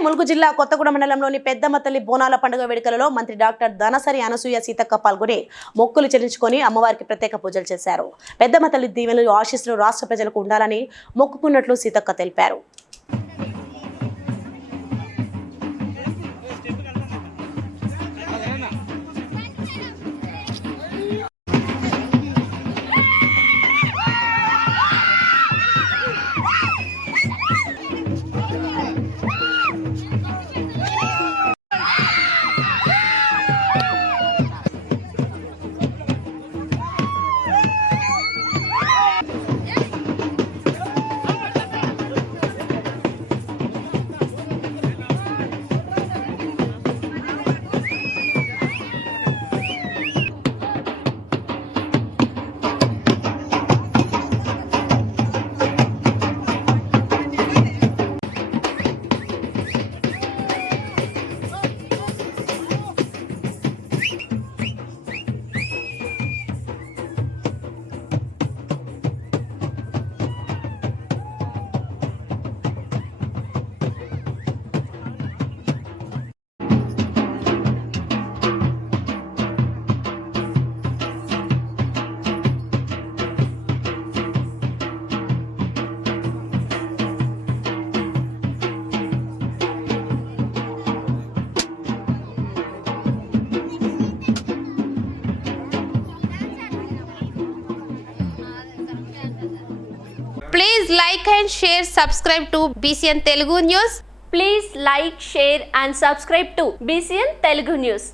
ములుగు జిల్లా కొత్తగూడెం మండలంలోని పెద్దమ్మతల్లి బోనాల పండుగ వేడుకలలో మంత్రి డాక్టర్ ధనసరి అనసూయ సీతక్క పాల్గొని మొక్కులు చెల్లించుకొని అమ్మవారికి ప్రత్యేక పూజలు చేశారు. పెద్దమ్మతల్లి దీవెనలు ఆశీస్సులు రాష్ట్ర ప్రజలకు ఉండాలని మొక్కుకున్నట్లు సీతక్క తెలిపారు. Please like and share, subscribe to BCN Telugu News. Please like, share and subscribe to BCN Telugu News.